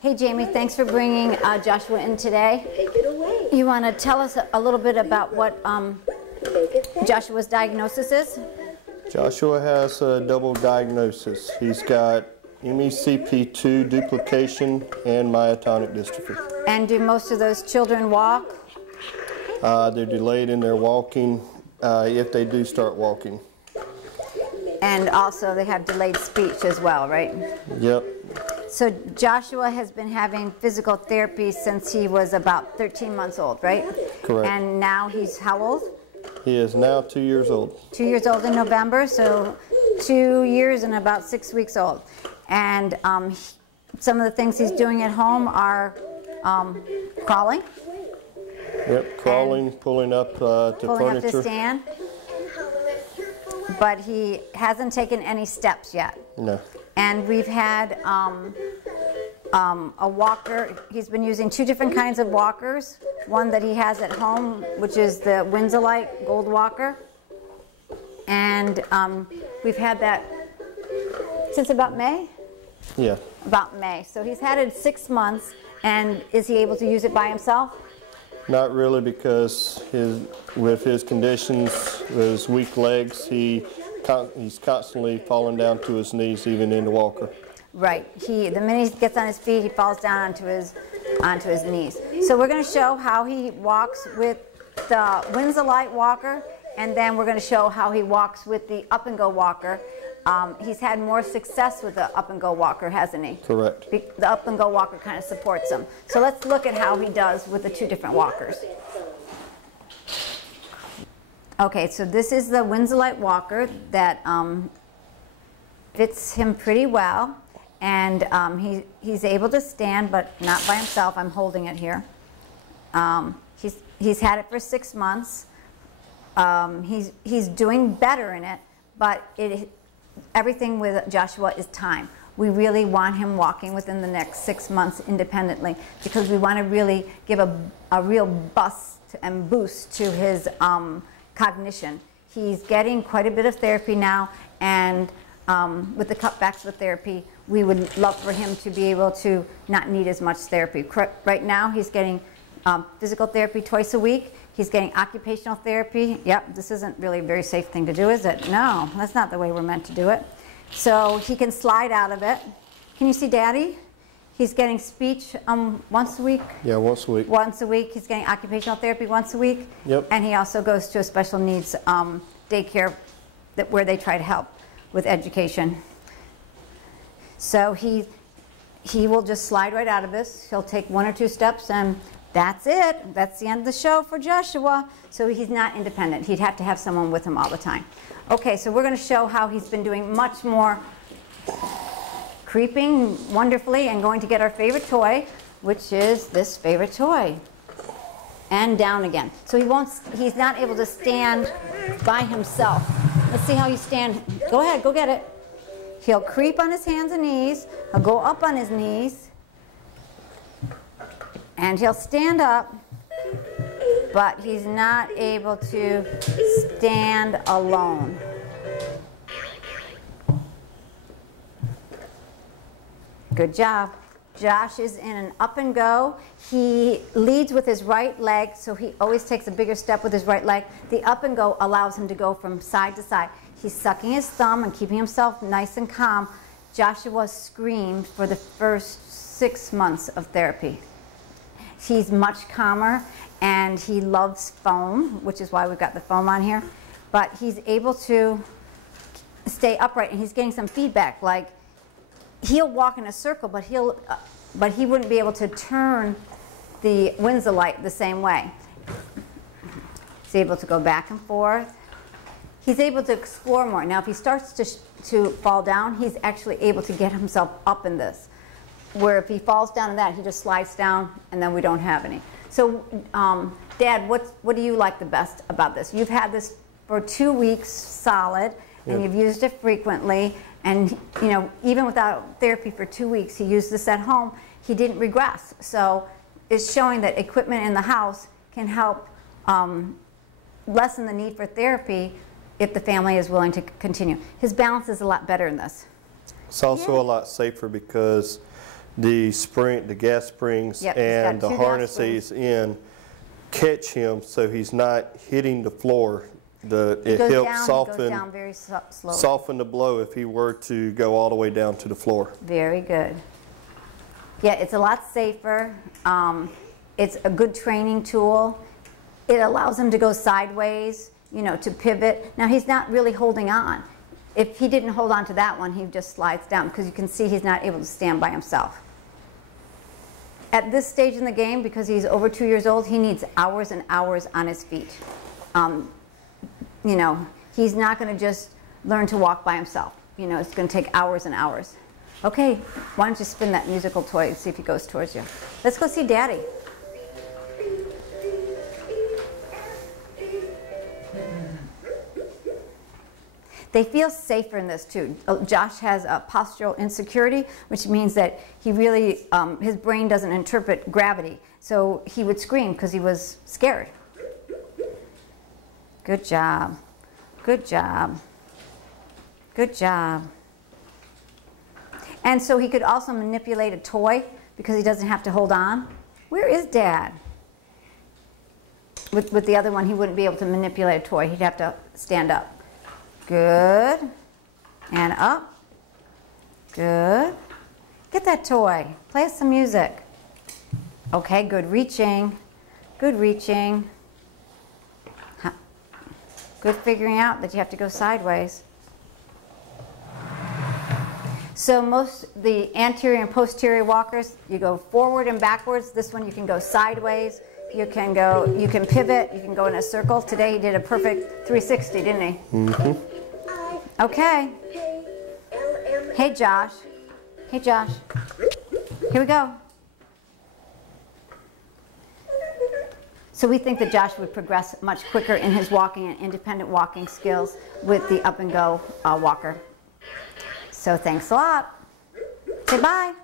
Hey Jamie, thanks for bringing Joshua in today. Take it away. You want to tell us a little bit about what Joshua's diagnosis is? Joshua has a double diagnosis. He's got MECP2 duplication and myotonic dystrophy. And do most of those children walk? They're delayed in their walking if they do start walking. And also they have delayed speech as well, right? Yep. So Joshua has been having physical therapy since he was about 13 months old, right? Correct. And now he's how old? He is now 2 years old. 2 years old in November, so 2 years and about 6 weeks old. And some of the things he's doing at home are crawling. Yep, crawling, pulling up to pulling furniture. up to stand. But he hasn't taken any steps yet. No. And we've had a walker. He's been using 2 different kinds of walkers. One that he has at home, which is the Winzolite Gold Walker. And we've had that since about May? Yeah. About May. So he's had it 6 months. And is he able to use it by himself? Not really, because with his conditions, his weak legs, he's constantly falling down to his knees, even in the walker. Right. The minute he gets on his feet, he falls down onto his knees. So we're going to show how he walks with the Winzolite walker, and then we're going to show how he walks with the Up and Go walker. He's had more success with the Up and Go walker, hasn't he? Correct. The Up and Go walker kind of supports him. So let's look at how he does with the 2 different walkers. Okay, so this is the Winzolite walker that fits him pretty well. And he's able to stand, but not by himself. I'm holding it here. He's had it for 6 months. He's doing better in it, but everything with Joshua is time. We really want him walking within the next 6 months independently, because we want to really give a real boost to his cognition. He's getting quite a bit of therapy now, and with the cutbacks with therapy, we would love for him to be able to not need as much therapy. Right now, he's getting physical therapy twice a week. He's getting occupational therapy. Yep, this isn't really a very safe thing to do, is it? No, that's not the way we're meant to do it. So he can slide out of it. Can you see Daddy? He's getting speech once a week. Yeah, once a week. Once a week. He's getting occupational therapy once a week. Yep. And he also goes to a special needs daycare where they try to help with education. So he will just slide right out of this. He'll take 1 or 2 steps, and that's it. That's the end of the show for Joshua. So he's not independent. He'd have to have someone with him all the time. Okay, so we're going to show how he's been doing much more creeping wonderfully and going to get our favorite toy, which is this favorite toy. And down again. So he's not able to stand by himself. Let's see how you stand. Go ahead, go get it. He'll creep on his hands and knees. He'll go up on his knees. And he'll stand up, but he's not able to stand alone. Good job. Josh is in an up and go. He leads with his right leg, so he always takes a bigger step with his right leg. The up and go allows him to go from side to side. He's sucking his thumb and keeping himself nice and calm. Joshua screamed for the first 6 months of therapy. He's much calmer, and he loves foam, which is why we've got the foam on here. But he's able to stay upright, and he's getting some feedback. Like, he'll walk in a circle, but he wouldn't be able to turn the Winzolite the same way. He's able to go back and forth. He's able to explore more. Now, if he starts to fall down, he's actually able to get himself up in this. Where if he falls down in that, he just slides down, and then we don't have any. So, Dad, what do you like the best about this? You've had this for 2 weeks solid, and you've used it frequently. And even without therapy for 2 weeks, he used this at home. He didn't regress. So it's showing that equipment in the house can help lessen the need for therapy if the family is willing to continue. His balance is a lot better in this. It's also a lot safer because the gas springs Yep, he's and got the 2 gas harnesses in catch him so he's not hitting the floor. It Goes helps down, soften, goes down very slowly. soften the blow if he were to go all the way down to the floor. Very good. Yeah, it's a lot safer. It's a good training tool. It allows him to go sideways, you know, to pivot. Now he's not really holding on. If he didn't hold on to that one, he just slides down because you can see he's not able to stand by himself. At this stage in the game, because he's over 2 years old, he needs hours and hours on his feet. You know, he's not going to just learn to walk by himself. You know, it's going to take hours and hours. Okay, why don't you spin that musical toy and see if he goes towards you. Let's go see Daddy. They feel safer in this too. Josh has a postural insecurity, which means that he really, his brain doesn't interpret gravity. So he would scream because he was scared. Good job. Good job. Good job. And so he could also manipulate a toy because he doesn't have to hold on. Where is Dad? With the other one, he wouldn't be able to manipulate a toy. He'd have to stand up. Good. And up. Good. Get that toy. Play us some music. Okay, good reaching. Good reaching. Good figuring out that you have to go sideways. So the anterior and posterior walkers, you go forward and backwards. This one you can go sideways. You can pivot, you can go in a circle. Today he did a perfect 360, didn't he? Mm-hmm. Okay. Hey Josh. Hey Josh. Here we go. So we think that Josh would progress much quicker in his walking and independent walking skills with the up and go walker. So thanks a lot. Say bye.